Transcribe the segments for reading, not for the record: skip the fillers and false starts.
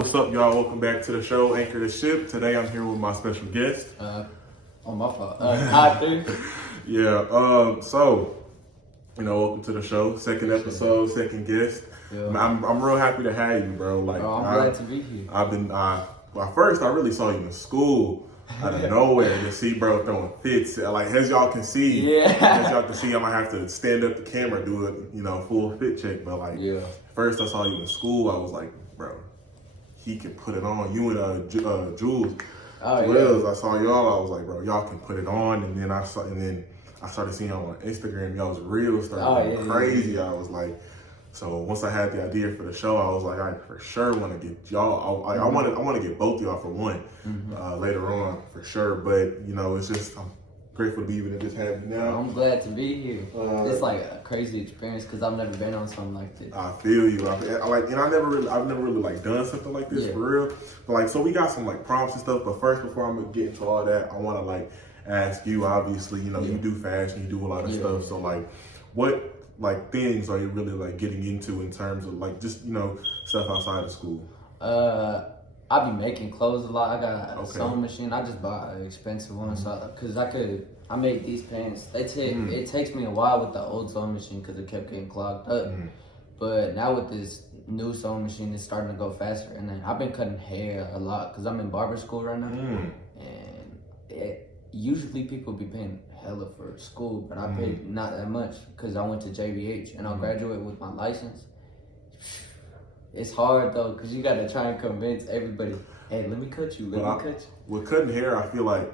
What's up, y'all? Welcome back to the show, Anchor the Ship. Today I'm here with my special guest. On my fault. Hi, Welcome to the show. Second episode, second guest. Yeah. I'm real happy to have you, bro. I'm glad to be here. First I really saw you in school out of nowhere to see bro throwing fits. Like, as y'all can see, I'm gonna have to stand up the camera, do a, full fit check. But first I saw you in school, I was like, bro, he can put it on. You and Jules. I saw y'all. I was like, bro, y'all can put it on. And then I started seeing y'all on Instagram. Y'all's reels started going crazy. I was like, so once I had the idea for the show, I was like, I for sure want to get y'all. I want to get both y'all for one later on for sure. But it's just I'm grateful to be able to just have you now. I'm glad to be here. It's like a crazy experience because I've never been on something like this. I feel you. I've never really like done something like this for real. But so we got some like prompts and stuff. But first, before I'm gonna get into all that, I want to like ask you. Obviously, you do fashion, you do a lot of stuff. So like, what like things are you really like getting into in terms of like just stuff outside of school? I be making clothes a lot. I got a sewing machine. I just bought an expensive one, because I make these pants. It takes me a while with the old sewing machine because it kept getting clogged up. But now with this new sewing machine, it's starting to go faster. And then I've been cutting hair a lot because I'm in barber school right now. And usually people be paying hella for school, but I paid not that much because I went to JBH and I'll graduate with my license. It's hard though, because you gotta try and convince everybody, hey, let me cut you, With cutting hair, I feel like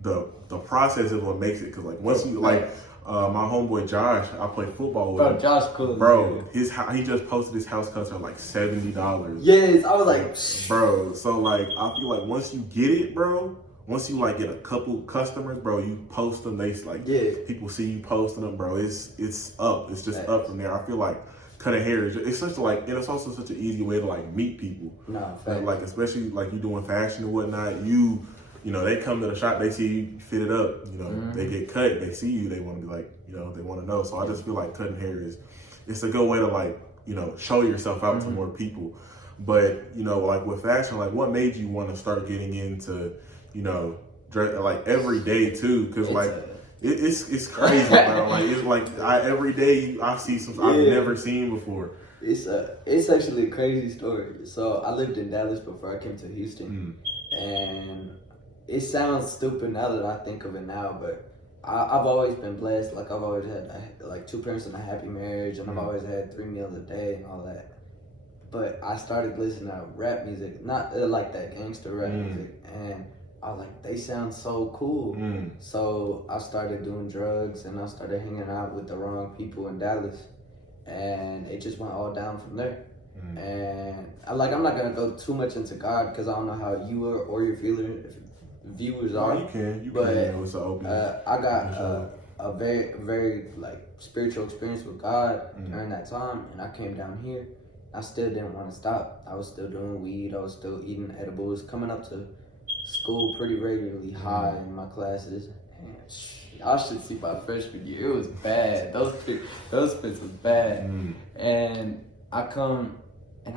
the process is what makes it, because like once you my homeboy Josh, I play football with him. Josh cool. Bro, he just posted his house cuts are like $70. Yes, I was like, bro. So like I feel like once you get it, bro, once you like get a couple customers, bro, you post them, they like people see you posting them, bro. It's up. It's just up from there. I feel like cutting hair it's also such an easy way to like meet people. Like especially like you doing fashion and whatnot, they come to the shop, they see you fit it up, they get cut, they see you, they want to be like, they want to know. So I just feel like cutting hair it's a good way to like, show yourself out to more people. But, like with fashion, like what made you want to start getting into, dress like every day too? Because like, it's crazy, bro. Like it's like every day I see something I've never seen before. It's actually a crazy story. So I lived in Dallas before I came to Houston, and it sounds stupid now that I think of it now, but I've always been blessed. Like I've always had like 2 parents in a happy marriage, and I've always had 3 meals a day and all that. But I started listening to rap music, not like that gangster rap music, and I was like, they sound so cool. So I started doing drugs and I started hanging out with the wrong people in Dallas. And it just went all down from there. And I'm not going to go too much into God because I don't know how you or your viewers are. You can. It's open. I got a very, very like spiritual experience with God during that time. And I came down here. I still didn't want to stop. I was still doing weed. I was still eating edibles, coming up to school pretty regularly, high in my classes, and I should see my freshman year. It was bad. Those fits was bad. And I come and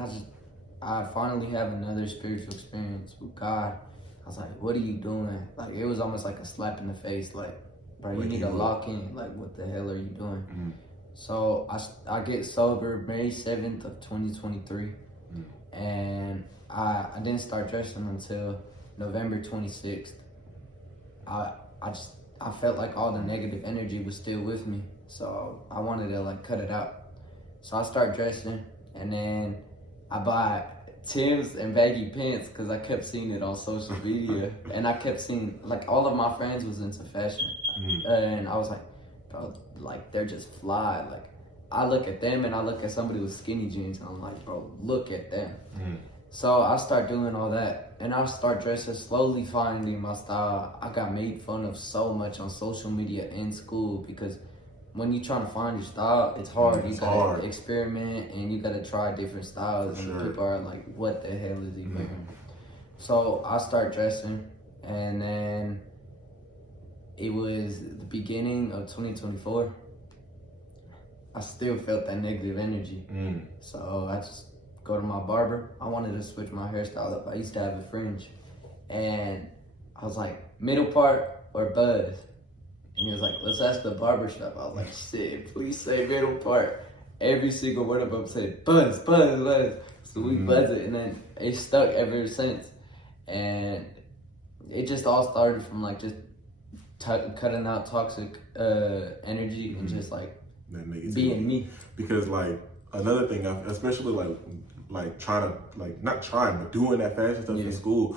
I finally have another spiritual experience with God. I was like, what are you doing? Like it was almost like a slap in the face. Like, bro, you need to lock in. Like, what the hell are you doing? So I get sober May 7th of 2023, and I didn't start dressing until November 26th. I felt like all the negative energy was still with me, so I wanted to like cut it out. So I start dressing, and then I buy Tim's and baggy pants because I kept seeing it on social media, and I kept seeing like all of my friends was into fashion, and I was like, bro, like they're just fly. Like I look at them and I look at somebody with skinny jeans, and I'm like, bro, look at them. So I start doing all that, and I start dressing, slowly finding my style. I got made fun of so much on social media and school because when you're trying to find your style, it's hard. You gotta experiment and you gotta try different styles, and people are like, what the hell is he wearing? So I start dressing, and then it was the beginning of 2024. I still felt that negative energy. So I just go to my barber. I wanted to switch my hairstyle up. I used to have a fringe. And I was like, middle part or buzz? And he was like, let's ask the barbershop. I was like, shit, please say middle part. Every single one of them said, buzz, buzz, buzz. So we buzz it, and then it stuck ever since. And it just all started from like just cutting out toxic energy and just like being me. Because like another thing, especially like trying to like not trying but doing that fashion stuff in school.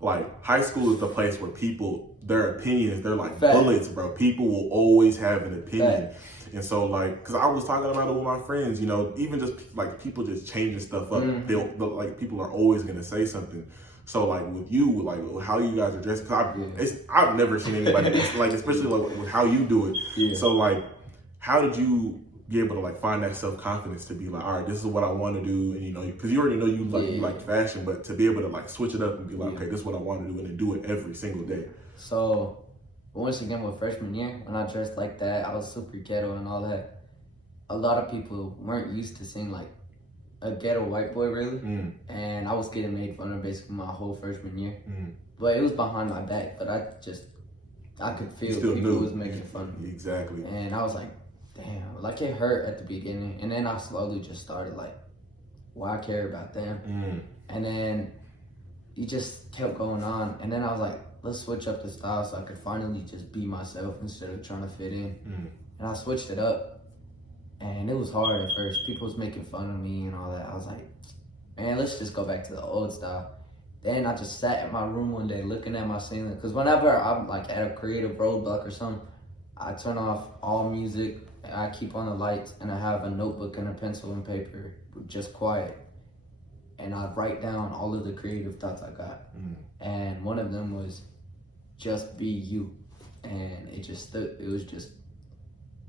Like high school is the place where people, their opinions, they're like bullets, bro. People will always have an opinion. And so like, cause I was talking about it with my friends, you know, even just like people just changing stuff up. They'll like people are always gonna say something. So like with you, like how you guys are dressed, cause I've never seen anybody like, especially like with how you do it. So like, how did you be able to like find that self-confidence to be like, all right, this is what I want to do, and you know, because you already know you like fashion, but to be able to like switch it up and be like, okay, this is what I want to do, and then do it every single day. So once again, with freshman year, when I dressed like that, I was super ghetto and all that. A lot of people weren't used to seeing like a ghetto white boy really, and I was getting made fun of basically my whole freshman year. But it was behind my back, but I could feel people was making fun of me. Exactly. And I was like, damn, like it hurt at the beginning, and then I slowly just started like, why I care about them, and then it just kept going on, and then I was like, let's switch up the style so I could finally just be myself instead of trying to fit in, and I switched it up, and it was hard at first. People was making fun of me and all that. I was like, man, let's just go back to the old style. Then I just sat in my room one day looking at my ceiling, because whenever I'm like at a creative roadblock or something, I turn off all music, I keep on the lights, and I have a notebook and a pencil and paper, just quiet. And I write down all of the creative thoughts I got. And one of them was, just be you. And it just stood, it was just,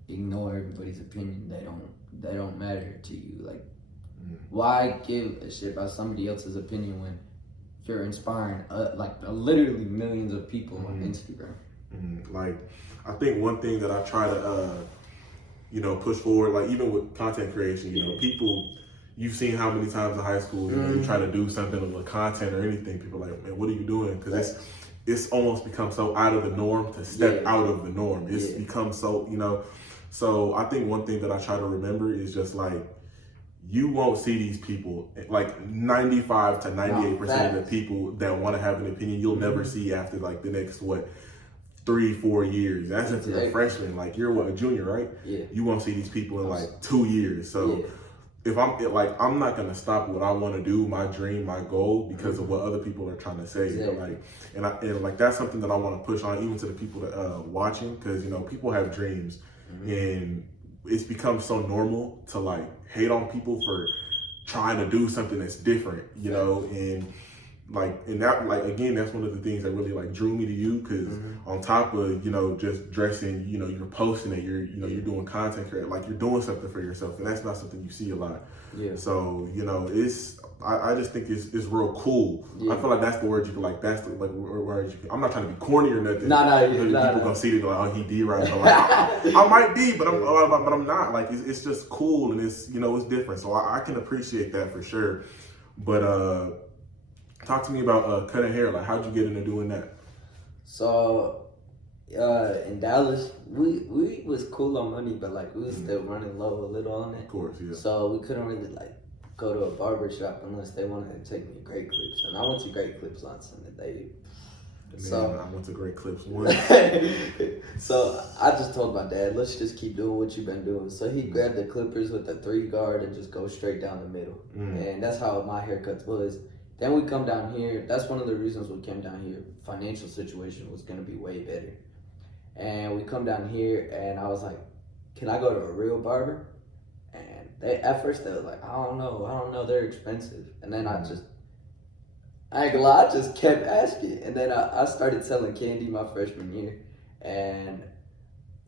ignore everybody's opinion. They don't matter to you. Like, why give a shit about somebody else's opinion when you're inspiring literally millions of people on Instagram? Like, I think one thing that I try to, you know, push forward, like even with content creation, you know, people, you've seen how many times in high school, you know, you try to do something with content or anything, people are like, man, what are you doing? Because it's almost become so out of the norm to step out of the norm. It's become so, you know, so I think one thing that I try to remember is just like, you won't see these people, like 95 to 98% of the people that want to have an opinion, you'll never see after like the next, 3-4 years. That's if you're a freshman. Like you're a junior, right? Yeah. You won't see these people in like 2 years. So if I'm not gonna stop what I want to do, my dream, my goal, because of what other people are trying to say. Like, and like that's something that I want to push on even to the people that watching, because you know people have dreams, and it's become so normal to like hate on people for trying to do something that's different, you know, and that, like, again, that's one of the things that really like drew me to you, because on top of, you know, just dressing, you know, you're posting it, you're you're doing content creation, like you're doing something for yourself, and that's not something you see a lot. So, you know, I just think it's real cool. I feel like that's the word you can, like, that's the like word you can, I'm not trying to be corny or nothing. People gonna see it like, oh, he D right, but like I might be, but I'm not. Like it's just cool, and it's, you know, it's different. So I can appreciate that for sure. But talk to me about cutting hair. Like, how'd you get into doing that? So, in Dallas, we was cool on money, but like we was still running low a little on it. Of course, yeah. So we couldn't really like go to a barber shop unless they wanted to take me to Great Clips, and I went to Great Clips on Sunday. I went to Great Clips once. So I just told my dad, let's just keep doing what you've been doing. So he grabbed the clippers with the 3 guard and just go straight down the middle, and that's how my haircuts was. Then we come down here. That's one of the reasons we came down here. Financial situation was going to be way better. And we come down here, and I was like, can I go to a real barber? And at first they were like, I don't know, they're expensive. And then I ain't gonna lie, I just kept asking. And then I started selling candy my freshman year. And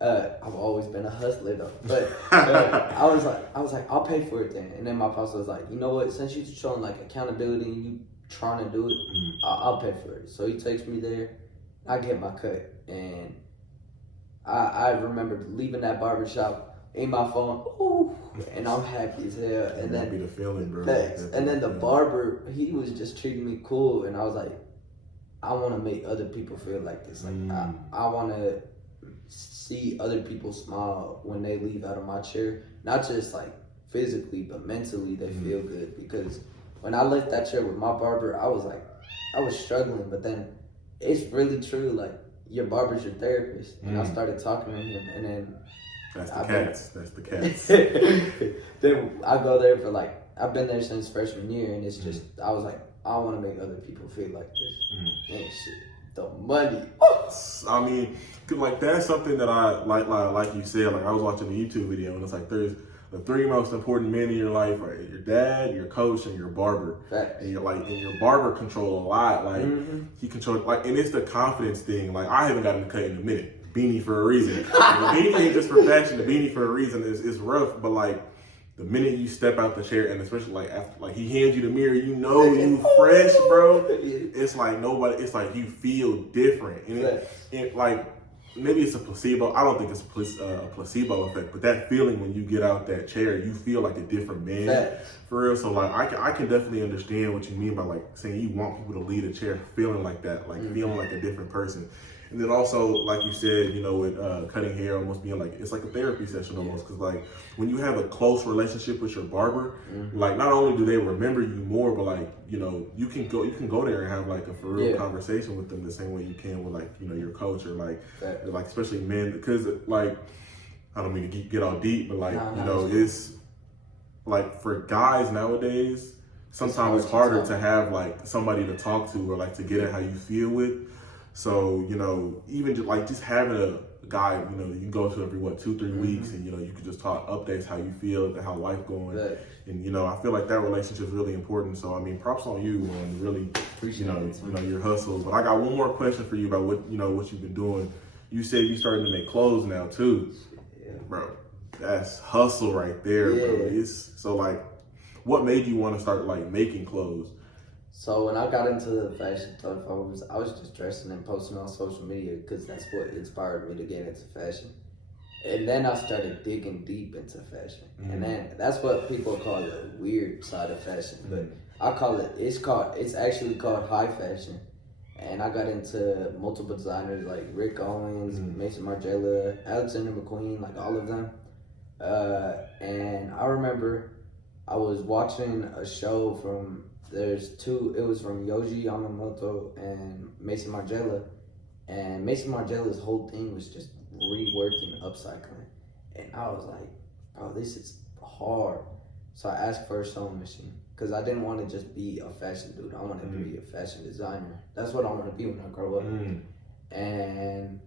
I've always been a hustler though. But I was like, I'll pay for it then. And then my boss was like, you know what, since you're showing like accountability and you trying to do it, I'll pay for it. So he takes me there, I get my cut. And I remember leaving that barbershop in my phone, ooh, and I'm happy as hell. And then be the feeling, bro. and then the barber, he was just treating me cool, and I was like, I want to make other people feel like this. Like I want to see other people smile when they leave out of my chair, not just like physically, but mentally they feel good. Because when I left that chair with my barber, I was struggling, but then it's really true. Like, your barber's your therapist, and I started talking to him, and then that's the cats. Then I go there for like, I've been there since freshman year, and it's just, I was like, I want to make other people feel like this. And shit, the money. I mean, like, that's something that I like you said. Like, I was watching a YouTube video, and it's like, there's the three most important men in your life, right? Your dad, your coach, and your barber. Facts. And your barber control a lot. Like, he controls, like, and it's the confidence thing. Like, I haven't gotten a cut in a minute. Beanie for a reason. The beanie ain't just for fashion. The beanie for a reason is rough, but like, the minute you step out the chair, and especially like after, like, he hands you the mirror, you know you fresh, bro. It's like it's like you feel different, and it like, maybe it's a placebo. I don't think it's a placebo effect, but that feeling when you get out that chair, you feel like a different man, for real. So like, I can definitely understand what you mean by like saying you want people to leave a chair feeling like that, like feeling like a different person. And then also, like you said, you know, with cutting hair almost being like, it's like a therapy session almost. Because like, when you have a close relationship with your barber, like, not only do they remember you more, but like, you know, you can go there and have like a for real conversation with them the same way you can with like, you know, your coach, or like especially men. Because like, I don't mean to get all deep, but like, you know, it's like, for guys nowadays, sometimes it's harder to have like somebody to talk to, or like to get at how you feel with. So, you know, even just having a guy, you know, you go to every 2-3 weeks, and you know, you can just talk updates, how you feel, how life going, and you know, I feel like that relationship is really important. So I mean, props on you, and really appreciate your hustles. But I got one more question for you about what you've been doing. You said you started to make clothes now too, bro. That's hustle right there, bro. It's so like, what made you want to start like making clothes? So when I got into the fashion stuff, I was just dressing and posting on social media, because that's what inspired me to get into fashion. And then I started digging deep into fashion. And then that's what people call the weird side of fashion. But I call it, it's actually called high fashion. And I got into multiple designers like Rick Owens, Mason Margiela, Alexander McQueen, like all of them. And I remember I was watching a show from, it was from Yoji Yamamoto and Mason Margiela. And Mason Margiela's whole thing was just reworking upcycling. And I was like, bro, this is hard. So I asked for a sewing machine, because I didn't want to just be a fashion dude. I wanted to be a fashion designer. That's what I want to be when I grow up. And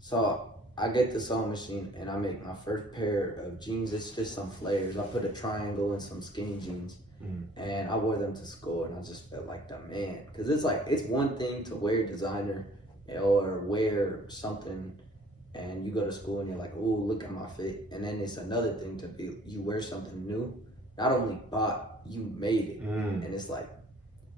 so I get the sewing machine, and I make my first pair of jeans. It's just some flares. I put a triangle in some skinny jeans. And I wore them to school, and I just felt like the man. Because it's like, it's one thing to wear designer or wear something, and you go to school and you're like, oh, look at my fit. And then it's another thing to be, you wear something new, not only bought, you made it. And it's like,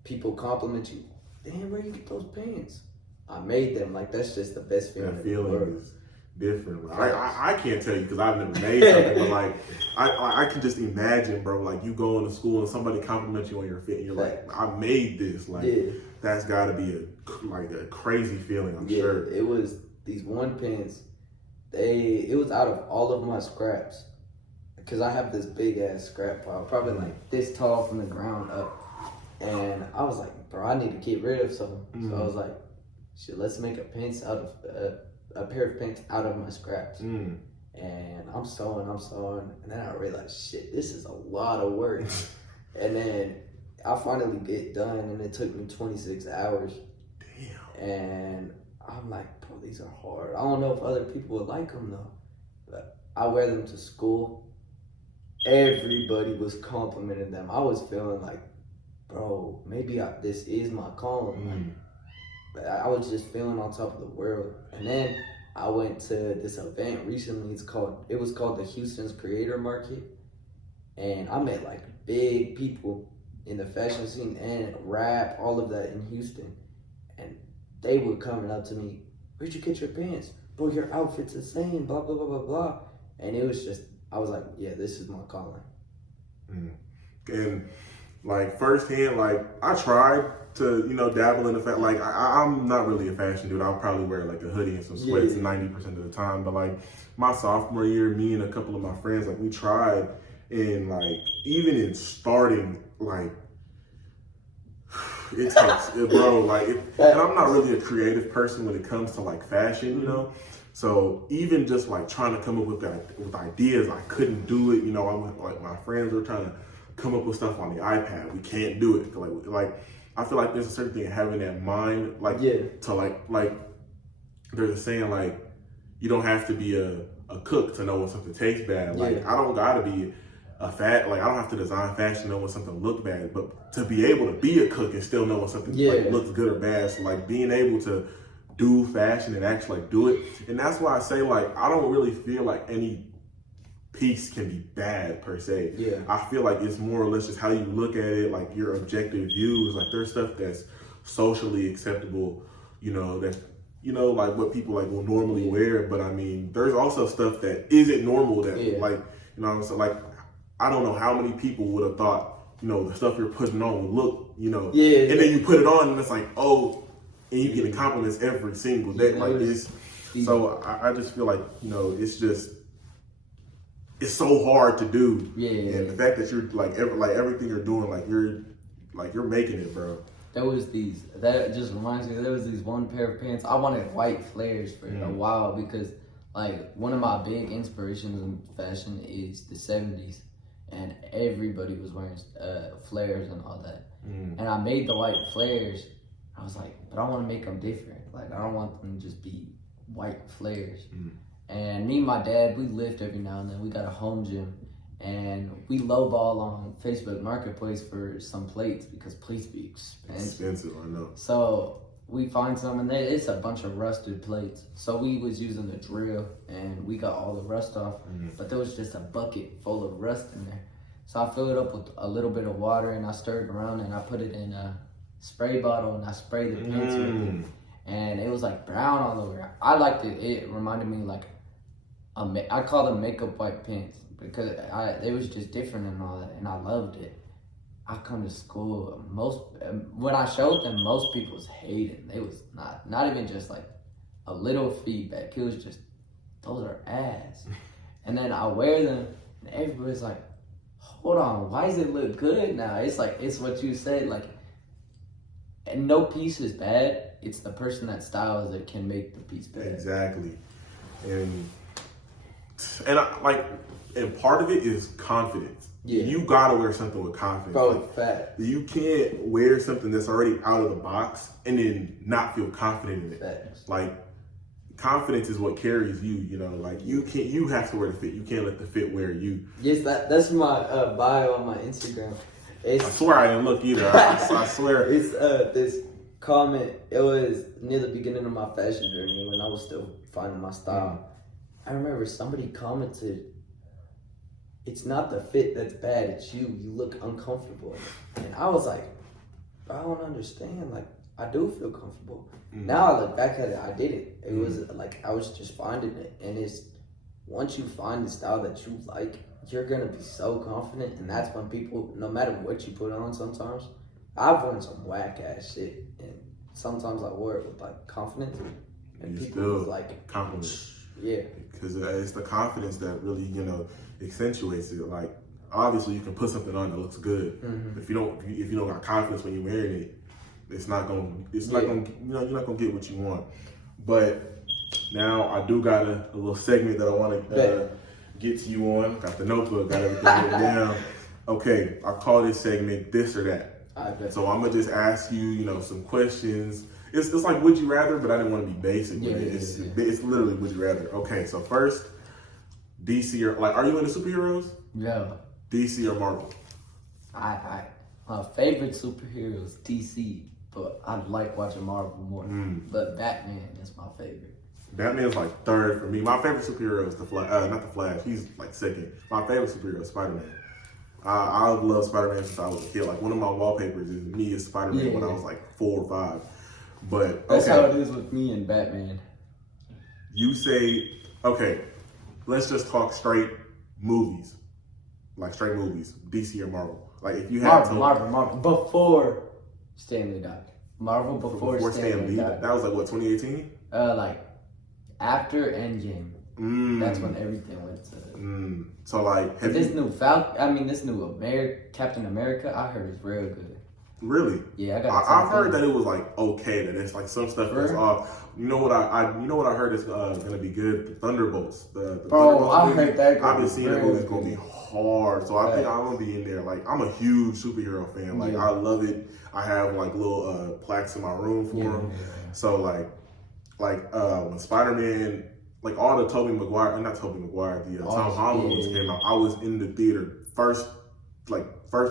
people compliment you, damn, where you get those pants? I made them. Like, that's just the best feeling. That feeling is different. I can't tell you, because I've never made something, but like, I can just imagine, bro, like, you going to school and somebody compliments you on your fit, and you're like, I made this. Like, that's got to be a crazy feeling, I'm sure. It was these one pants. It was out of all of my scraps, because I have this big ass scrap pile, probably like this tall from the ground up. And I was like, bro, I need to get rid of some. So I was like, shit, let's make a pair of pants out of my scraps. And I'm sewing, and then I realized, shit, this is a lot of work. And then I finally get done, and it took me 26 hours. Damn. And I'm like, bro, these are hard. I don't know if other people would like them though, but I wear them to school. Everybody was complimenting them. I was feeling like, bro, maybe this is my calling. But I was just feeling on top of the world. And then I went to this event recently. It was called the Houston's Creator Market. And I met like big people in the fashion scene and rap, all of that in Houston. And they were coming up to me, where'd you get your pants? Bro, your outfit's insane, blah, blah, blah, blah, blah. And it was just I was like, yeah, this is my calling. And like firsthand, like I tried to, dabble in the fact, like I'm not really a fashion dude. I'll probably wear like a hoodie and some sweats 90% of the time. But like my sophomore year, me and a couple of my friends, like we tried, and like even in starting, like it takes it, bro. Like, and I'm not really a creative person when it comes to like fashion, So even just like trying to come up with ideas, I couldn't do it. I went, like my friends were trying to come up with stuff on the iPad. We can't do it. Like I feel like there's a certain thing in having that mind, to like there's a saying like you don't have to be a cook to know when something tastes bad. Like I don't gotta be I don't have to design fashion to know when something looks bad, but to be able to be a cook and still know when something like looks good or bad. So like being able to do fashion and actually like do it. And that's why I say like I don't really feel like any piece can be bad per se. I feel like it's more or less just how you look at it, like your objective views. Like there's stuff that's socially acceptable, that's like what people like will normally wear. But I mean, there's also stuff that isn't normal that like, what I'm saying? Like I don't know how many people would have thought, the stuff you're putting on would look, and then you put it on and it's like, oh, and you get compliments every single day. Like this. So I just feel like, it's so hard to do. And the fact that you're like everything you're doing, like you're making it, bro. That just reminds me, there was these one pair of pants. I wanted white flares for a while because like one of my big inspirations in fashion is the 70s. And everybody was wearing flares and all that. And I made the white flares. I was like, but I want to make them different. Like, I don't want them to just be white flares. And me and my dad, we lift every now and then. We got a home gym. And we lowball on Facebook Marketplace for some plates because plates be expensive. I know. So we find some, and it's a bunch of rusted plates. So we was using the drill, and we got all the rust off. But there was just a bucket full of rust in there. So I filled it up with a little bit of water, and I stirred it around, and I put it in a spray bottle, and I sprayed the paints with it. And it was like brown all over. I liked it. It reminded me like I call them makeup white pants because it was just different and all that, and I loved it. I come to school, when I showed them, most people was hating. They was not even just like a little feedback. It was just, those are ass. And then I wear them, and everybody's like, hold on, why does it look good now? It's like, it's what you said, like, and no piece is bad. It's the person that styles it can make the piece bad. Exactly. And part of it is confidence. You gotta wear something with confidence. Bro, fact. You can't wear something that's already out of the box and then not feel confident in it. Facts. Like confidence is what carries you. Like you have to wear the fit. You can't let the fit wear you. Yes, that's my bio on my Instagram. I swear I didn't look either. I swear. It's this comment. It was near the beginning of my fashion journey when I was still finding my style. I remember somebody commented, "It's not the fit that's bad, it's you. You look uncomfortable." And I was like, I don't understand. Like, I do feel comfortable. Now I look back at it, I did it. It was like, I was just finding it. And it's, once you find the style that you like, you're going to be so confident. And that's when people, no matter what you put on sometimes, I've worn some whack ass shit. And sometimes I wore it with like confidence. And you people was like, confidence. Yeah. Because it's the confidence that really, accentuates it. Like, obviously you can put something on that looks good. If you don't got confidence when you're wearing it, you're not gonna get what you want. But now I do got a little segment that I want to get to you on. Got the notebook, got everything written down. Okay, I call this segment This or That. So I'm gonna just ask you, some questions. It's like Would You Rather, but I didn't want to be basic. It's literally Would You Rather. Okay, so first, DC or are you into superheroes? Yeah. DC or Marvel? My favorite superhero is DC, but I like watching Marvel more. But Batman is my favorite. Batman's like third for me. My favorite superhero is not the Flash. He's like second. My favorite superhero is Spider-Man. I love Spider-Man since I was a kid. Like one of my wallpapers is me as Spider-Man when I was like 4 or 5. But that's how it is with me and Batman. You say, okay, let's just talk straight movies, like straight movies, DC or Marvel. Like if you had Marvel before Stanley died. Marvel before Stanley died. That was like what, 2018? Like after Endgame. That's when everything went to. So like, this new Captain America, I heard is real good. Really? Yeah, I've heard that it was like okay. That it's like some stuff that's off. You know what I heard is gonna be good. The Thunderbolts. The Thunderbolts I heard that. I've been seeing that movie's gonna be hard. So I think I'm gonna be in there. Like I'm a huge superhero fan. Like I love it. I have like little plaques in my room for them. So like when Spider-Man, like all the Tom Holland ones came out, I was in the theater first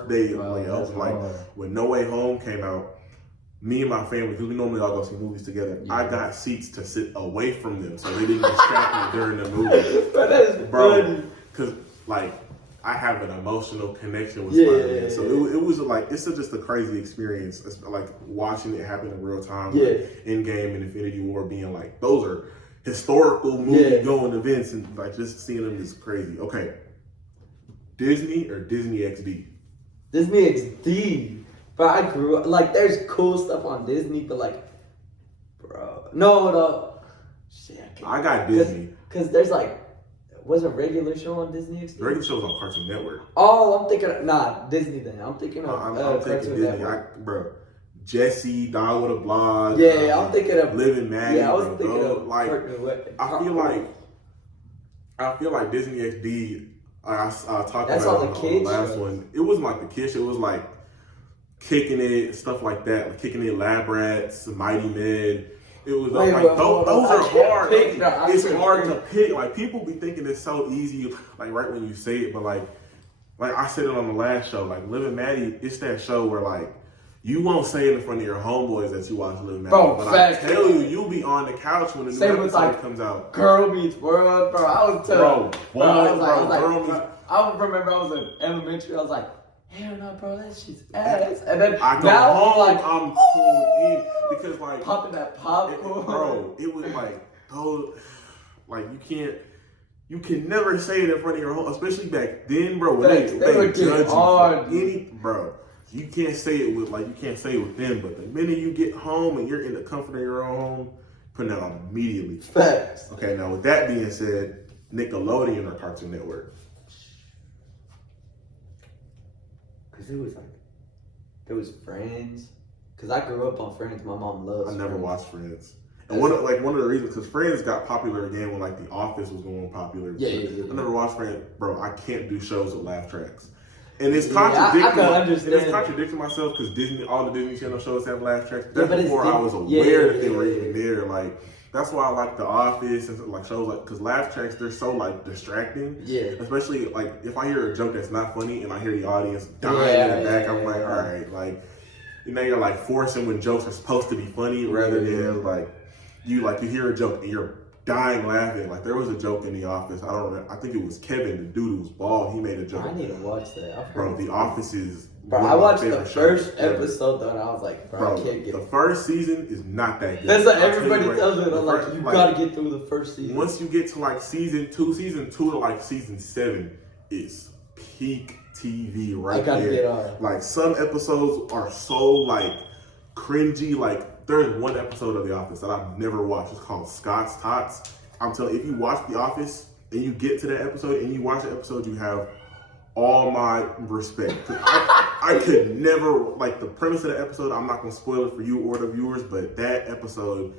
day of when No Way Home came out. Me and my family, because we normally all go see movies together, I got seats to sit away from them so they didn't distract me during the movie. But that's funny. Because like I have an emotional connection with Spider-Man, so it was like it's just a crazy experience. It's like watching it happen in real time. Like Endgame and Infinity War being like those are historical movie going events, and like just seeing them is crazy. Okay, Disney or Disney XD? Disney XD. But I grew up, like, there's cool stuff on Disney, but like, bro. No. Shit, I got Disney. Because there's like, was a regular show on Disney XD? The regular show's on Cartoon Network. Oh, I'm thinking, Disney then. I'm thinking of I'm thinking Disney. Bro, Jesse, Dog with a Blog. Yeah, I'm thinking of Living Maddie. Yeah, I was thinking of like, I feel like Disney XD, I talked That's about on it the on kids the last show. one. It wasn't like the kids show, it was like Kicking It, stuff like that. Like Kicking It, Lab Rats, Mighty Med. It was those are hard. It's hard to pick. Like people be thinking it's so easy, like right when you say it, but like I said it on the last show, like Living Maddie, it's that show where like you won't say it in front of your homeboys that you watch Living Maddie. Bro, but I tell you, you'll be on the couch when the new episode comes out. Girl Meets World, bro. I was telling I remember I was in elementary, I was like, hell no, bro, that shit's ass. And then I go home, I'm tuned in because like popping that popcorn. Bro, it was like those, like you can never say it in front of your home, especially back then, bro. When they would get hard. Bro, you can't say it with them, but the minute you get home and you're in the comfort of your own home, putting that on immediately. Facts. Okay, now with that being said, Nickelodeon or Cartoon Network? Cause it was like, there was Friends. Cause I grew up on Friends. My mom loves. I never watched Friends. And one of the reasons, because Friends got popular again when like The Office was going popular. Yeah. I never watched Friends, bro. I can't do shows with laugh tracks, and it's contradicting. It's contradicting myself because all the Disney Channel shows have laugh tracks. That's before I was aware that they were even there. Like that's why I like The Office and like shows like because laugh tracks they're so like distracting. Yeah. Especially like if I hear a joke that's not funny and I hear the audience dying in the back, I'm like, all right, like you're like forcing when jokes are supposed to be funny rather than like. You hear a joke and you're dying laughing. Like there was a joke in The Office. I don't remember. I think it was Kevin, the dude who was bald. He made a joke. I need to watch that. Bro, The Office is. Bro, I watched the first episode though, and I was like, bro, I can't get. The first season is not that good. That's like everybody tells me. I'm like, you gotta get through the first season. Once you get to like season 2 to like season 7 is peak TV right there. I gotta get on. Like some episodes are so like cringy, like. There's one episode of The Office that I've never watched. It's called Scott's Tots. I'm telling you, if you watch The Office and you get to that episode and you watch the episode, you have all my respect. I could never, like the premise of the episode, I'm not going to spoil it for you or the viewers, but that episode,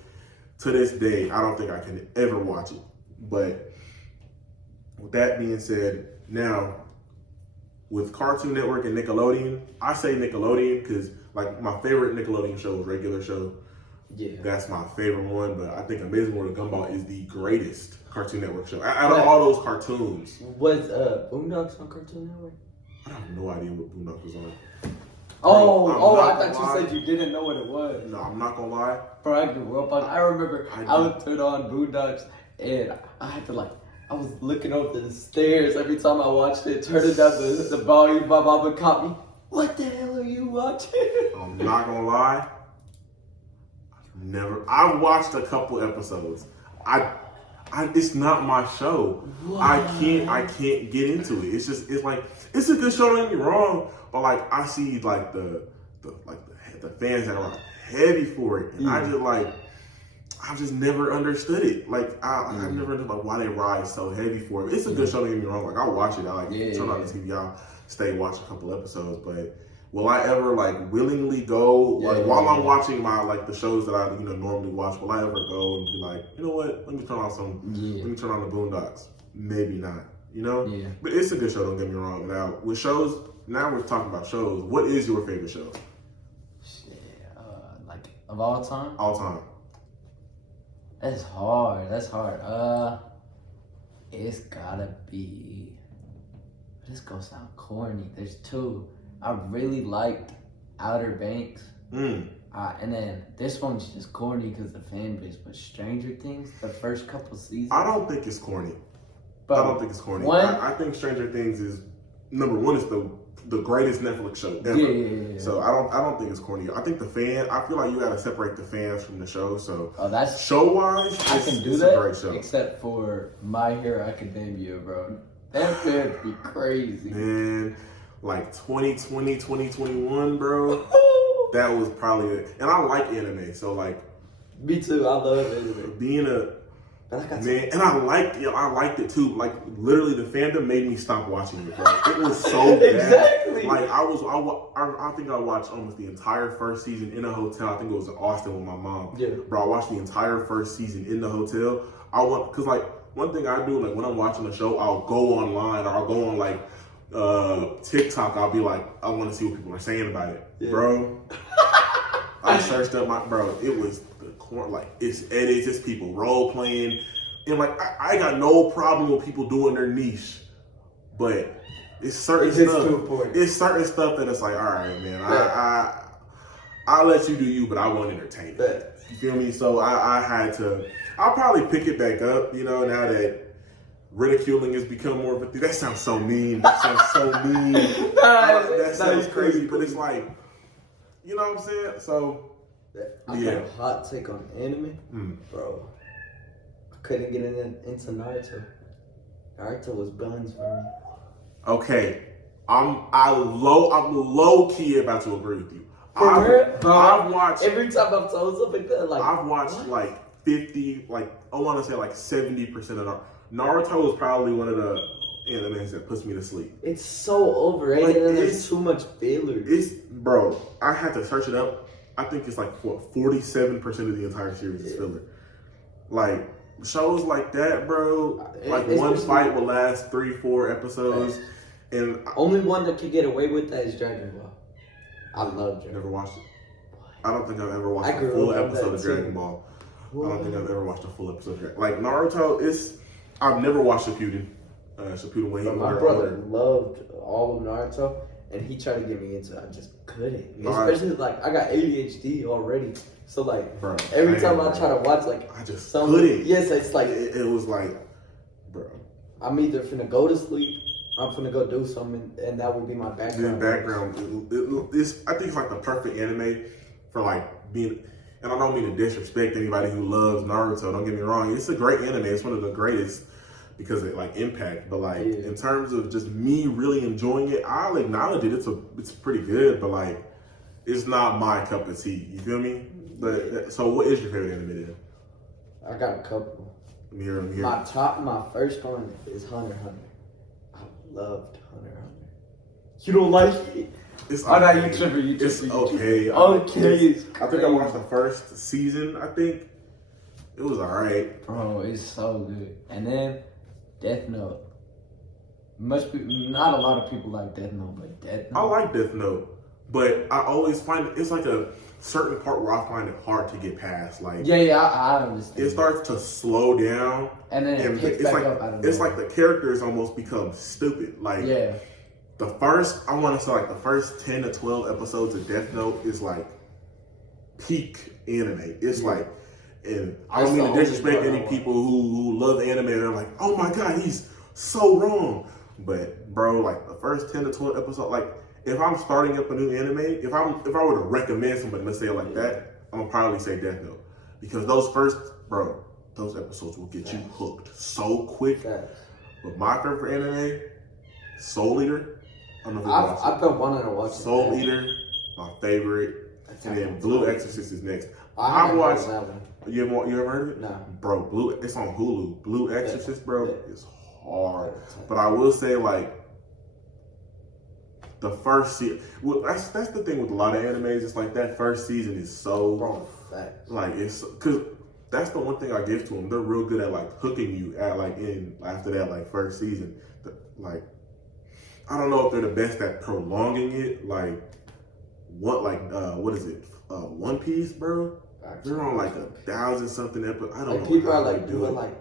to this day, I don't think I can ever watch it. But with that being said, now, with Cartoon Network and Nickelodeon, I say Nickelodeon because like my favorite Nickelodeon show is Regular Show. Yeah. That's my favorite one, but I think Amazing World of Gumball is the greatest Cartoon Network show. Out of all those cartoons. Was Boondocks on Cartoon Network? I have no idea what Boondocks was on. I thought you said you didn't know what it was. No, I'm not gonna lie. Bro, I grew up on I remember I would put on Boondocks and I had to like I was looking over the stairs every time I watched it, turning down the volume. My mama caught me. What the hell are you watching? I'm not gonna lie. I watched a couple episodes. I it's not my show. What? I can't get into it. It's it's a good show. Don't get me wrong, but like I see like the fans that are like heavy for it, and I've just never understood it. Like I've never understood like why they ride so heavy for it. It's a good show. Don't get me wrong. Like I watch it. I like turn on the TV. I'll stay watch a couple episodes, but. Will I ever like willingly go while I'm watching my like the shows that I normally watch? Will I ever go and be like, you know what? Let me turn on the Boondocks. Maybe not. Yeah. But it's a good show. Don't get me wrong. Now with shows, now we're talking about shows. What is your favorite show? Shit, like of all time. All time. That's hard. It's gotta be. This gonna sound corny. There's two. I really liked Outer Banks. And then this one's just corny because the fan base, but Stranger Things, the first couple seasons. I don't think it's corny. I think Stranger Things is, number one, is the greatest Netflix show ever. Yeah. So I don't think it's corny. I think I feel like you gotta separate the fans from the show. So that's show-wise, it's a great show. Except for My Hero Academia, bro. That could be crazy. Man. Like 2020, 2021, bro. That was probably it. And I like anime, so like. Me too. I love anime. Being and I liked it too. Like literally, the fandom made me stop watching it, bro. It was so bad. Exactly. Like I think I watched almost the entire first season in a hotel. I think it was in Austine with my mom. Yeah. Bro, I watched the entire first season in the hotel. Cause like one thing I do, like when I'm watching a show, I'll go online or I'll go on like. TikTok, I'll be like, I want to see what people are saying about it, bro. I searched up it was it's edits, it's people role playing, and like I got no problem with people doing their niche, but it's certain stuff that it's like, all right, man, I'll let you do you, but I won't entertain it. You feel me? So I'll probably pick it back up, now that ridiculing has become more of a thing. That sounds so mean. That sounds crazy, but it's like, you know what I'm saying? So, I got a hot take on anime, bro. I couldn't get into Naruto. Naruto was buns for me. Okay, I'm low key about to agree with you. I've watched every time I've told something like that. Like I've watched like 50, like I want to say like 70% of Naruto. Naruto is probably one of the animes that puts me to sleep. It's so overrated and there's too much filler. Bro, I had to search it up. I think it's like 47% of the entire series is filler. Like shows like that, bro. Like one fight will last 3-4 episodes, and only one that could get away with that is Dragon Ball. I love Dragon Ball. Never watched it. I don't think I've ever watched a full episode of Dragon Ball. I don't think I've ever watched a full episode of Dragon Ball. Like Naruto, I've never watched Shippuden. Shippuden when he was my brother loved all of Naruto, and he tried to get me into it. I just couldn't. Especially like I got ADHD already, so like bro, every time I try to watch like I just couldn't. Yes, it's like it was like, bro. I'm either finna go to sleep, I'm finna go do something, and that will be my background. I think it's like the perfect anime for like being. And I don't mean to disrespect anybody who loves Naruto. Don't get me wrong. It's a great anime. It's one of the greatest because of like impact. But like in terms of just me really enjoying it, I'll acknowledge it. It's pretty good, but like it's not my cup of tea. You feel me? But so what is your favorite anime then? I got a couple. I'm here. My first one is Hunter x Hunter. I loved Hunter x Hunter. You don't like it? It's okay. Oh, no, you tripping. It's okay. I think I watched the first season. I think it was alright. Bro, it's so good. And then Death Note. Not a lot of people like Death Note, but Death Note. I like Death Note, but I always find it's like a certain part where I find it hard to get past. Like I understand. It starts to slow down, and then it picks back up. It's like the characters almost become stupid. Like the first 10 to 12 episodes of Death Note is like peak anime. It's like, and I don't mean to disrespect any people who love anime. They're like, oh my god, he's so wrong. But bro, like the first 10 to 12 episodes, like if I'm starting up a new anime, if I were to recommend somebody, let's say it like that, I'm gonna probably say Death Note, because those those episodes will get you hooked so quick. Facts. But my favorite anime, Soul Eater. I don't know if you watched it. I've been wanting to watch it. Soul Eater, my favorite. And then Blue Exorcist is next. I watched that one. You ever heard of it? No. Bro, it's on Hulu. Blue Exorcist, bro, is hard. But I will say, like, the first season, well, that's the thing with a lot of animes. It's like that first season is so, like, it's, because that's the one thing I give to them. They're real good at, like, hooking you at, like, after that, like, first season. Like, I don't know if they're the best at prolonging it. Like, what is it? One Piece, bro? They're on, like, 1,000-something episodes. I don't know. People are, like, doing, like,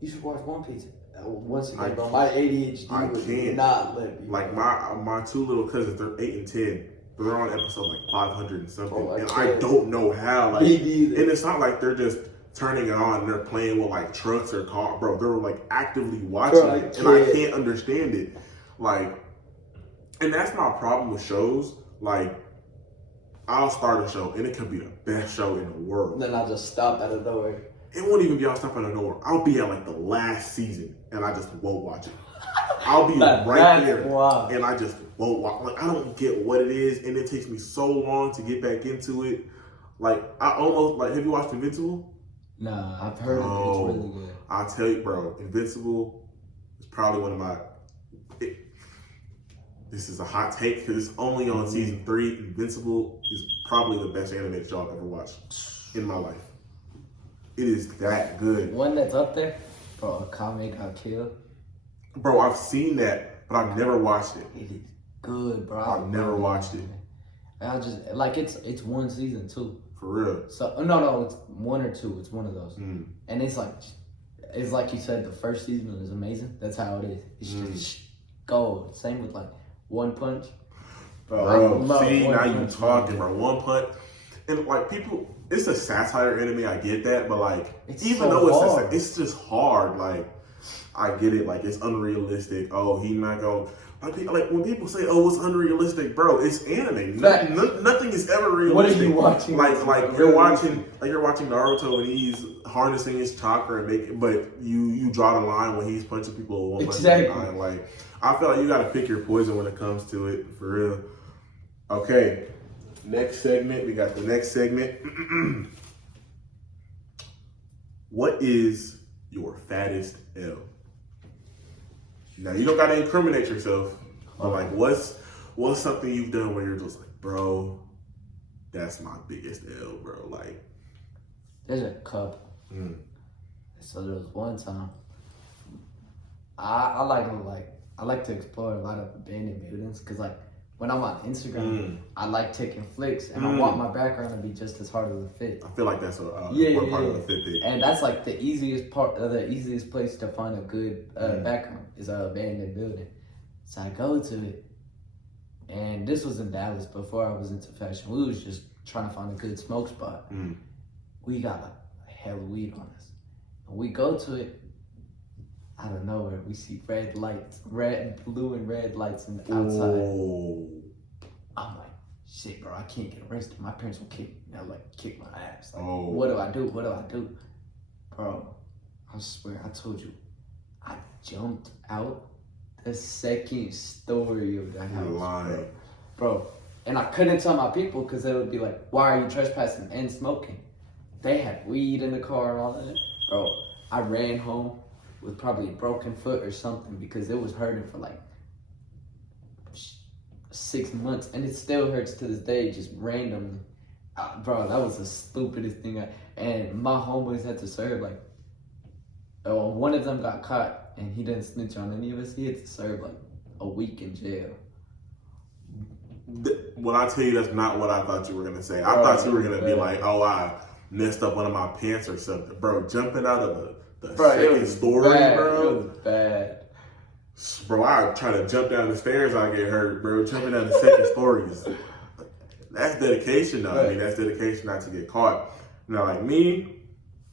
you should watch One Piece. Once again, bro, my ADHD would not let me. Like, my two little cousins, they're 8 and 10. But they're on episode, like, 500 and something. Oh, and I don't know how. Like, me neither. And it's not like they're just turning it on and they're playing with, like, trucks or cars. Bro, they're, like, actively watching it. And I can't understand it. Like, and that's my problem with shows. Like, I'll start a show and it could be the best show in the world. Then I'll just stop out of nowhere. It won't even be on stop out of nowhere. I'll be at like the last season and I just won't watch it. I'll be right there and I just won't watch. Like, I don't get what it is, and it takes me so long to get back into it. Like, I almost, like, have you watched Invincible? No, I've heard of it. It's really good. I'll tell you, bro, Invincible is probably one of my, this is a hot take because it's only on season 3. Invincible is probably the best animated show I've ever watched in my life. It is that good. One that's up there, bro, Akame got killed. Bro, I've seen that, but I've never watched it. It is good, bro. I've never watched it. I just, like, it's one season too. For real. So no, it's 1 or 2. It's one of those. Mm. And it's like you said, the first season is amazing. That's how it is. It's just gold. Same with like One Punch. Bro, see, now you talking, bro. One Punch. And like people, it's a satire anime, I get that, but like, it's even so though hard. It's just hard, like, I get it, like, it's unrealistic. Oh, he not gonna, like when people say, oh, it's unrealistic, bro, it's anime. Nothing is ever realistic. What are you watching? Like you're watching Naruto and he's harnessing his chakra and making, but you draw the line when he's punching people with one punch. Exactly. Like, I feel like you gotta pick your poison when it comes to it, for real. Okay. Next segment, we got the next segment. What is your fattest L? Now, you don't gotta incriminate yourself, but like, what's something you've done where you're just like, bro, that's my biggest L, bro? Like, there's a couple. So there was one time, I like to explore a lot of abandoned buildings because like, when I'm on Instagram, I like taking flicks, and I want my background to be just as hard as a fit. I feel like that's part of the fit thing. And that's like the easiest place to find a good background is an abandoned building. So I go to it, and this was in Dallas before I was into fashion. We was just trying to find a good smoke spot. We got like a hell of weed on us. And we go to it. Out of nowhere, we see red lights, blue and red lights in the outside. Oh. I'm like, shit, bro, I can't get arrested. My parents will kick my ass. Like, oh. What do I do? Bro, I swear, I told you, I jumped out the second story of the house. You're lying. Bro. And I couldn't tell my people because they would be like, why are you trespassing and smoking? They had weed in the car and all that. Bro, I ran home with probably a broken foot or something because it was hurting for like 6 months, and it still hurts to this day, just randomly. Bro, that was the stupidest thing. And my homeboys had to serve like, one of them got caught, and he didn't snitch on any of us. He had to serve like a week in jail. When I tell you that's not what I thought you were gonna say. I thought you were gonna be like, oh, I messed up one of my pants or something. Bro, jumping out of the second story, bro. It was bad. Bro, I try to jump down the stairs, I get hurt, bro. Jumping down the second story that's dedication, though. Right. I mean, that's dedication not to get caught. Now, like me,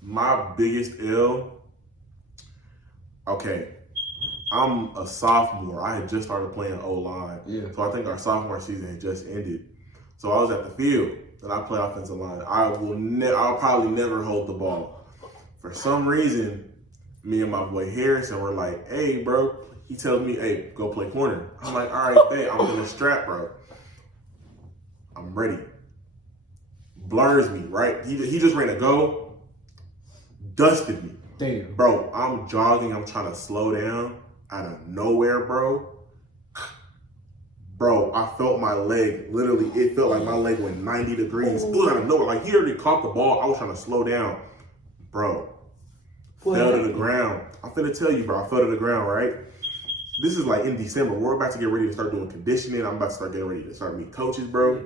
my biggest ill, okay, I'm a sophomore. I had just started playing O-line. Yeah. So I think our sophomore season had just ended. So I was at the field, and I play offensive line. I'll probably never hold the ball. For some reason, me and my boy Harrison were like, hey, bro. He tells me, hey, go play corner. I'm like, all right, hey, I'm gonna strap, bro. I'm ready. Blurs me, right? He just ran a go, dusted me. Damn. Bro, I'm jogging, I'm trying to slow down out of nowhere, bro. Bro, I felt my leg, literally, it felt like my leg went 90 degrees. It was out of nowhere. Like, he already caught the ball. I was trying to slow down. Bro, fell to the ground. I'm finna tell you, bro, I fell to the ground, right? This is like in December. We're about to get ready to start doing conditioning. I'm about to start getting ready to start meeting coaches, bro.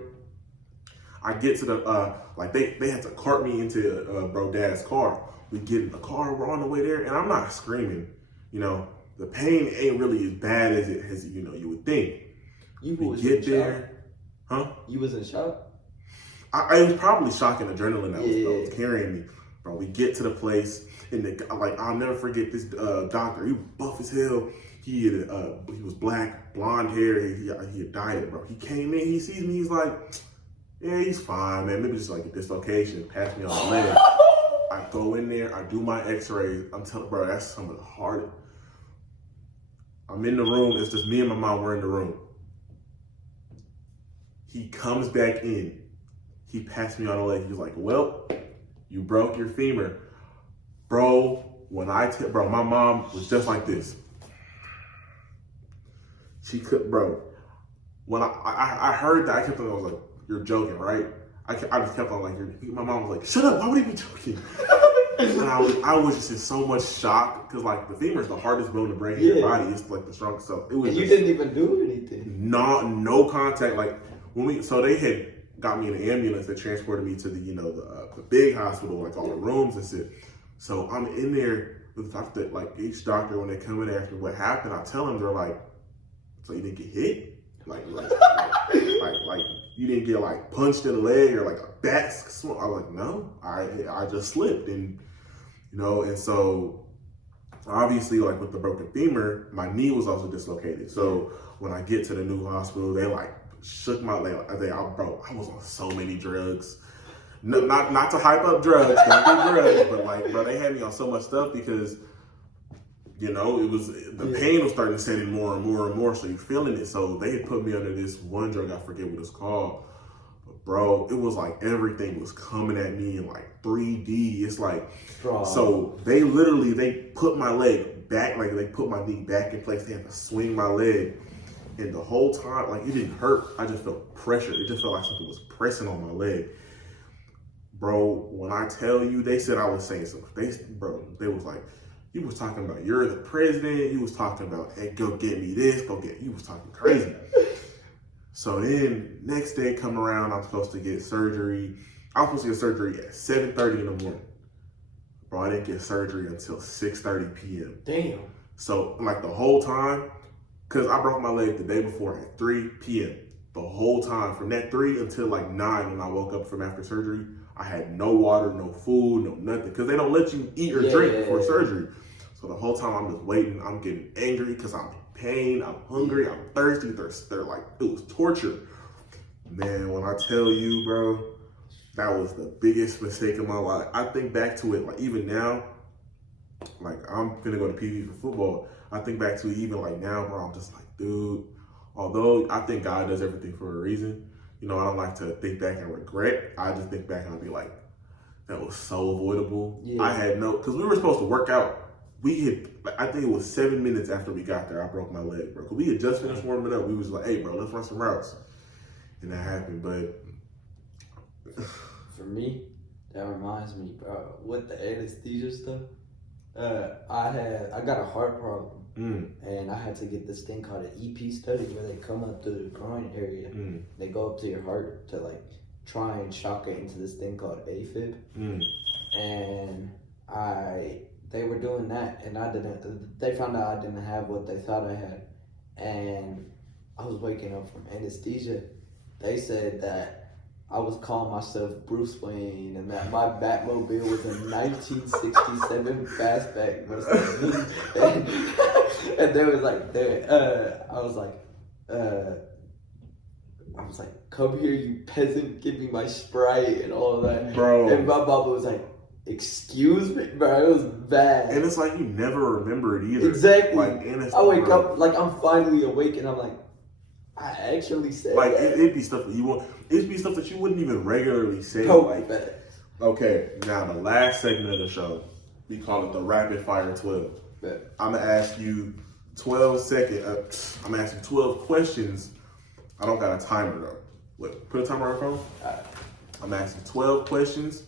I get to the, like they had to cart me into bro dad's car. We get in the car, we're on the way there, and I'm not screaming. You know, the pain ain't really as bad as you know, you would think. You we get there, huh? You was in shock? I was probably shock and adrenaline that was carrying me. Bro, we get to the place, and I'll never forget this doctor. He was buff as hell. He was black, blonde hair. He had dyed it, bro. He came in, he sees me, he's like, yeah, he's fine, man. Maybe just like a dislocation. Pass me on the leg. I go in there, I do my x-rays. I'm telling, bro, that's some of the hardest. I'm in the room, it's just me and my mom, we're in the room. He comes back in. He passed me on the leg. He was like, well, you broke your femur. Bro, bro, my mom was just like this. She could, bro. When I heard that, I kept on, I was like, you're joking, right? I just kept on like, my mom was like, shut up, why would he be joking? And I was just in so much shock, because like the femur is the hardest bone to break in your body. It's like the strongest stuff. It was and you didn't even do anything. No contact. Like so they had got me in an ambulance that transported me to the, you know, the big hospital, like all the rooms and shit. So I'm in there with the doctor, like each doctor, when they come in and ask me what happened, I tell them, they're like, so you didn't get hit? Like you didn't get like punched in the leg or like a bat? I'm like, no, I just slipped, and you know, and so obviously like with the broken femur, my knee was also dislocated. So when I get to the new hospital, they like shook my leg. I was on so many drugs. No, not to hype up drugs, don't do drugs, but like, bro, they had me on so much stuff because, you know, it was, the pain was starting to set in more and more and more, so you're feeling it. So they had put me under this one drug, I forget what it's called. But bro, it was like everything was coming at me in like 3D. It's like, so they put my leg back, like they put my knee back in place. They had to swing my leg. And the whole time, like, it didn't hurt. I just felt pressure. It just felt like something was pressing on my leg. Bro, when I tell you, they said I was saying something. They was like, you was talking about you're the president. You was talking about, hey, go get me this, you was talking crazy. So then next day come around, I'm supposed to get surgery. I was supposed to get surgery at 7:30 in the morning. Bro, I didn't get surgery until 6:30 p.m. Damn. So like the whole time, because I broke my leg the day before at 3 p.m. The whole time, from that 3 until like 9 when I woke up from after surgery, I had no water, no food, no nothing. Because they don't let you eat or drink before surgery. So the whole time I'm just waiting. I'm getting angry because I'm in pain. I'm hungry. I'm thirsty. They're like, it was torture. Man, when I tell you, bro, that was the biggest mistake of my life. I think back to it, like even now, like I'm gonna go to PV for football. I think back to it even like now, bro, I'm just like, dude, although I think God does everything for a reason, you know, I don't like to think back and regret. I just think back and I'll be like, that was so avoidable. Yeah. I had because we were supposed to work out. I think it was 7 minutes after we got there, I broke my leg, bro. Cause we had just finished warming up. We was like, hey, bro, let's run some routes. And that happened, but. For me, that reminds me, bro, with the anesthesia stuff, I got a heart problem, and I had to get this thing called an EP study where they come up through the groin area. They go up to your heart to like try and shock it into this thing called AFib. And they were doing that, and they found out I didn't have what they thought I had, and I was waking up from anesthesia. They said that I was calling myself Bruce Wayne, and that my Batmobile was a 1967 fastback Mustang. And they was like, I was like, come here, you peasant, give me my Sprite and all of that. Bro. And my mama was like, excuse me, bro. It was bad. And it's like you never remember it either. Exactly. Like, and it's I wake up like I'm finally awake, and I'm like, I actually said like that. it'd be stuff that you want. It'd be stuff that you wouldn't even regularly say. Totally bad. Okay, now the last segment of the show, we call it the Rapid Fire 12. Bad. I'm gonna ask you 12 seconds. I'm gonna ask you 12 questions. I don't got a timer though. Wait, put a timer on your phone. Alright. I'm gonna ask you 12 questions,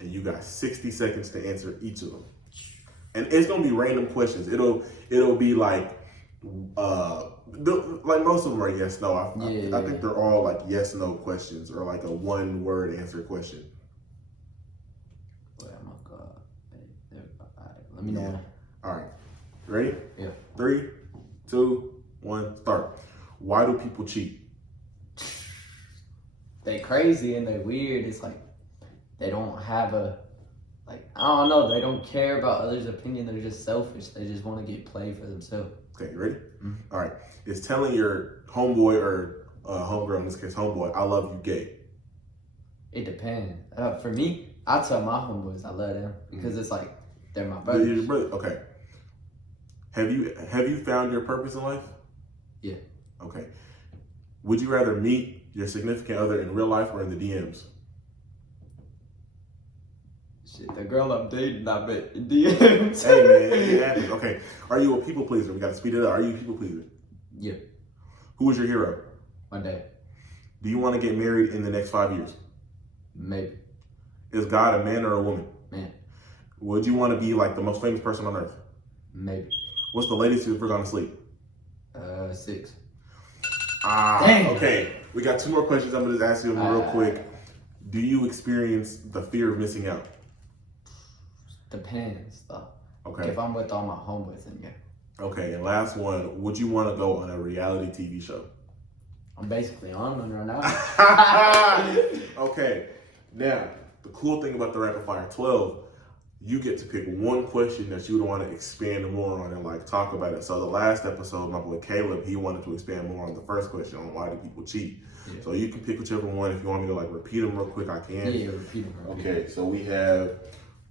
and you got 60 seconds to answer each of them. And it's gonna be random questions. It'll be like, like most of them are yes no. I think they're all like yes no questions or like a one word answer question. Oh my God. Alright, let me know. All right, ready? Yeah. 3, 2, 1, start. Why do people cheat? They crazy and they weird. It's like they don't have I don't know. They don't care about others' opinion. They're just selfish. They just want to get play for themselves. Okay, you ready? Mm-hmm. All right. Is telling your homeboy or homegirl, in this case homeboy, I love you gay? It depends. For me, I tell my homeboys I love them because it's like they're my brothers. Okay. Have you found your purpose in life? Yeah. Okay. Would you rather meet your significant other in real life or in the DMs? Shit, the girl I'm dating, I bet in DMs. Hey man, it happens. Okay. Are you a people pleaser? We gotta speed it up. Are you a people pleaser? Yeah. Who is your hero? My dad. Do you want to get married in the next 5 years? Maybe. Is God a man or a woman? Man. Would you want to be like the most famous person on earth? Maybe. What's the latest you've ever gone to sleep? 6. Dang. Okay. We got 2 more questions. I'm gonna just ask you them real quick. Do you experience the fear of missing out? Depends though. Okay. If I'm with all my homeboys, then yeah. Okay, and last one. Would you want to go on a reality TV show? I'm basically on one right now. Okay. Now, the cool thing about the Rapid Fire 12, you get to pick one question that you would want to expand more on and like talk about it. So the last episode, my boy Caleb, he wanted to expand more on the first question on why do people cheat. Yeah. So you can pick whichever one. If you want me to like repeat them real quick, I can. Yeah, repeat them. Okay, so we have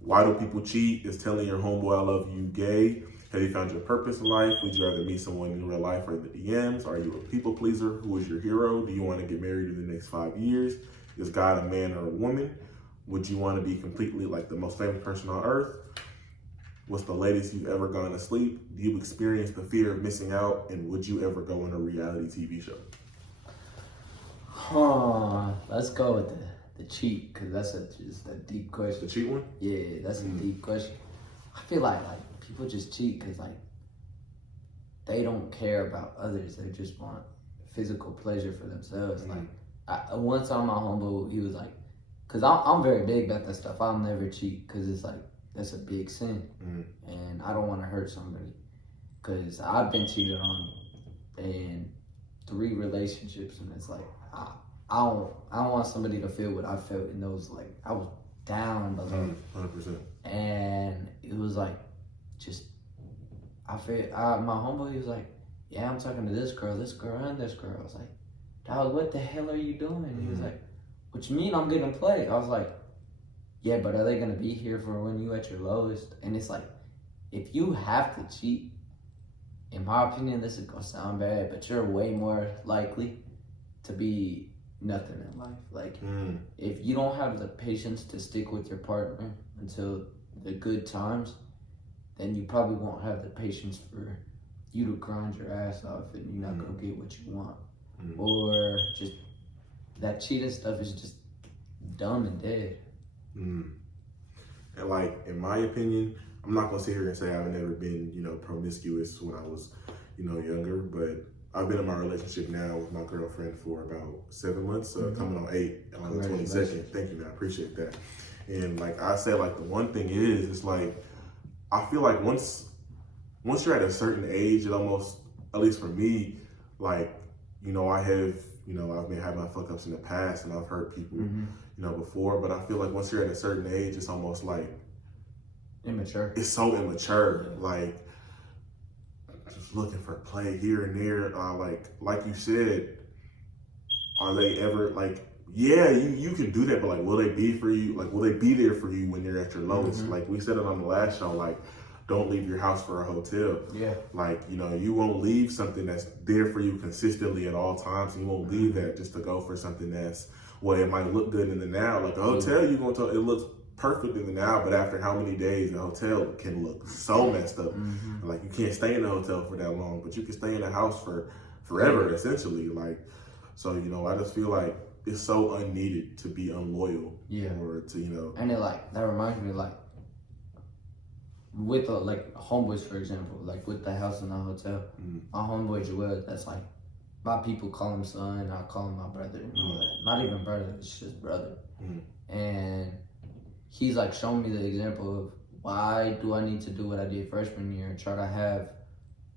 why do people cheat? Is telling your homeboy I love you gay? Have you found your purpose in life? Would you rather meet someone in real life or in the DMs? Are you a people pleaser? Who is your hero? Do you want to get married in the next 5 years? Is God a man or a woman? Would you want to be completely like the most famous person on earth? What's the latest you've ever gone to sleep? Do you experience the fear of missing out? And would you ever go on a reality TV show? Let's go with the cheat, because that's just a deep question. The cheat one? Yeah, that's a deep question. I feel like people just cheat because like they don't care about others. They just want physical pleasure for themselves. Like one time my homeboy, he was like, because I'm very big about that stuff. I'll never cheat because it's like that's a big sin, and I don't want to hurt somebody. Because I've been cheated on in 3 relationships, and it's like I don't want somebody to feel what I felt in those. Like I was down below, 100%. and it was like just I feel my homeboy, he was like, yeah, I'm talking to this girl, and this girl. I was like, dog, what the hell are you doing? And he was like, what you mean I'm getting played? I was like, yeah, but are they gonna be here for when you at your lowest? And it's like, if you have to cheat, in my opinion, this is gonna sound bad, but you're way more likely to be nothing in life. Like, if you don't have the patience to stick with your partner until the good times, then you probably won't have the patience for you to grind your ass off and you're not gonna get what you want. Or just that cheating stuff is just dumb and dead. And like, in my opinion, I'm not gonna sit here and say I've never been, promiscuous when I was, younger, but I've been in my relationship now with my girlfriend for about 7 months, coming on 8 on the 22nd. Thank you, man. I appreciate that. And like I said, like the one thing is, it's like, I feel like once you're at a certain age, it almost, at least for me, like, I have, I've been having my fuck ups in the past and I've hurt people, before, but I feel like once you're at a certain age, it's almost like immature. It's so immature. Yeah. Like, just looking for play here and there. Like you said, are they ever, like, yeah, you can do that, but like, will they be for you? Like, will they be there for you when you're at your lowest? Mm-hmm. Like we said it on the last show, like, don't leave your house for a hotel. Yeah. Like, you know, you won't leave something that's there for you consistently at all times. And you won't leave that just to go for something that's, well, it might look good in the now. Like a hotel, you're going to, it looks perfect in the now, but after how many days, a hotel can look so messed up. Mm-hmm. Like you can't stay in the hotel for that long, but you can stay in the house for forever, essentially. Like, so, you know, I just feel like it's so unneeded to be unloyal. Yeah. Or to, you know. And it like, that reminds me like, with like homeboys, for example, like with the house and the hotel, my homeboy Joel, that's like, my people call him son, I call him my brother, and all that. Not even brother, it's just brother. And he's like showing me the example of why do I need to do what I did freshman year and try to have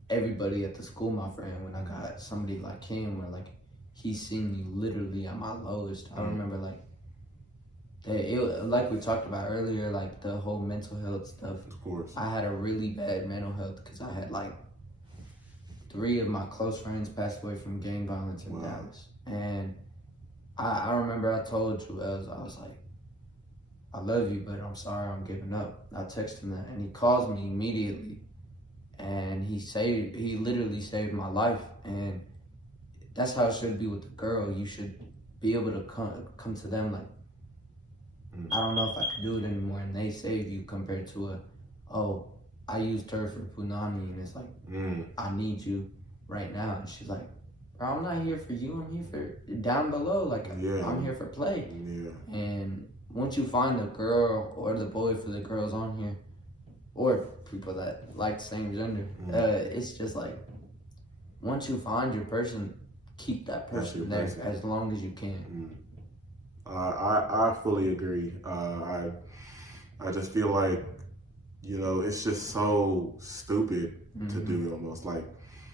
everybody at the school my friend when I got somebody like him where like he's seen me literally at my lowest. I remember like like we talked about earlier, like the whole mental health stuff. Of course. I had a really bad mental health because I had like 3 of my close friends passed away from gang violence in Dallas. And I remember I told Joel, I was like, I love you, but I'm sorry, I'm giving up. I texted him that, and he calls me immediately, and he literally saved my life. And that's how it should be with the girl. You should be able to come to them like, I don't know if I can do it anymore, and they save you compared to I used her for punani, and it's like, I need you right now. And she's like, bro, I'm not here for you, I'm here for down below, like, I'm here for play. Yeah. And once you find the girl or the boy for the girls on here, or people that like the same gender, it's just like, once you find your person, keep that person there as long as you can. I fully agree. I just feel like, you know, it's just so stupid to do almost. Like,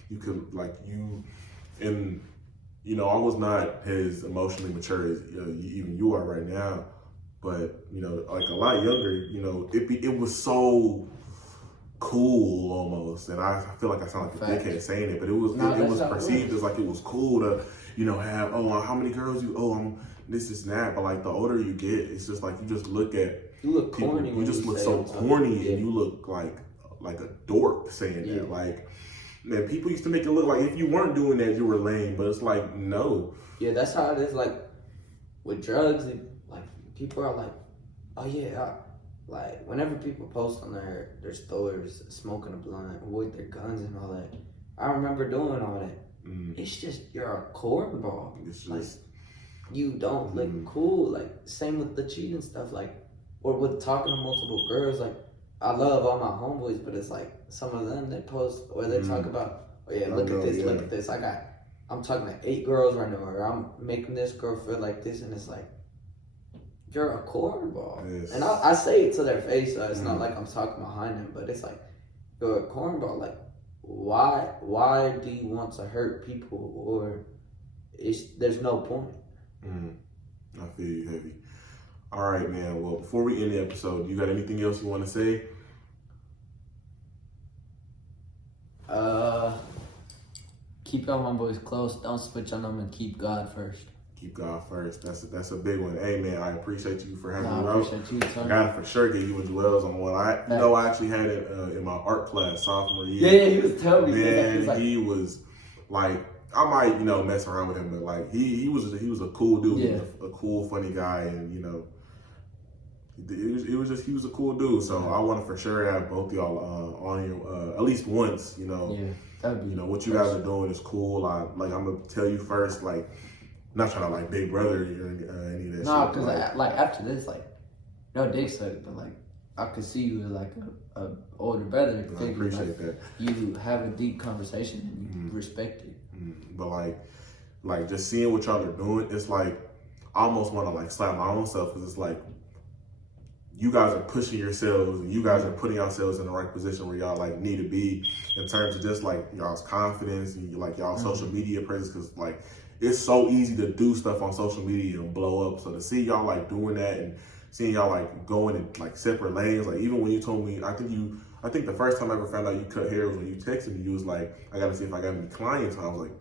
you could, like, and, you know, I was not as emotionally mature as even you are right now, but, you know, like a lot younger, you know, it was so cool almost, and I feel like I sound like a dickhead saying it, but it was perceived as like it was cool to, you know, have, how many girls I'm this is that, but like the older you get, it's just like you just look at look people, corny. you just look so corny, and you look like a dork saying that. Like, man, people used to make it look like if you weren't doing that, you were lame, but it's like, no. Yeah, that's how it is. Like with drugs, like people are like, oh yeah, like whenever people post on their stores smoking a blunt with their guns and all that, I remember doing all that. It's just, you're a cornball. It's just, like, you don't look cool. Like, same with the cheating stuff, like, or with talking to multiple girls. Like, I love all my homeboys, but it's like some of them, they post or they talk about, look at this, look at this. I'm talking to 8 girls right now, or I'm making this girl feel like this, and it's like, you're a cornball. Yes. And I say it to their face, so it's not like I'm talking behind them, but it's like, you're a cornball. Like, why do you want to hurt people, or there's no point. I feel you heavy. All right, man. Well, before we end the episode, you got anything else you want to say? Keep y'all homeboys close. Don't switch on them, and keep God first. Keep God first. That's a big one. Hey, man, I appreciate you for having me out. I appreciate you, too. I gotta for sure get you and Joel's on one. I actually had it in my art class sophomore year. Yeah, he was telling me. Man, he was like, I might, you know, mess around with him, but like he was a cool dude. Yeah. He was a cool, funny guy, and you know, he was a cool dude. So I want to for sure have both y'all on here at least once. You know, you know what you guys are doing is cool. I'm gonna tell you first, like, not trying to like big brother or any of that. No, because like after this, like, no dick suck, but like I could see you as like a older brother. I appreciate that. You have a deep conversation and you respect it. But like just seeing what y'all are doing, it's like I almost want to like slap my own self, because it's like you guys are pushing yourselves and you guys are putting yourselves in the right position where y'all like need to be in terms of just like y'all's confidence and like y'all social media presence, because like it's so easy to do stuff on social media and blow up. So to see y'all like doing that and seeing y'all like going in like separate lanes, like even when you told me, I think the first time I ever found out you cut hair was when you texted me. You was like, I gotta see if I got any clients. And I was like,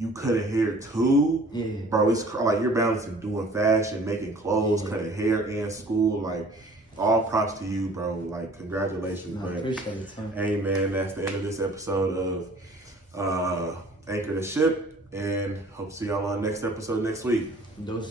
you cutting hair too. Yeah. Bro, it's like you're balancing doing fashion, making clothes, cutting hair in school. Like, all props to you, bro. Like, congratulations, No, I man. appreciate it, Tim. Hey, man, that's the end of this episode of Anchor the Ship. And hope to see y'all on the next episode next week. Those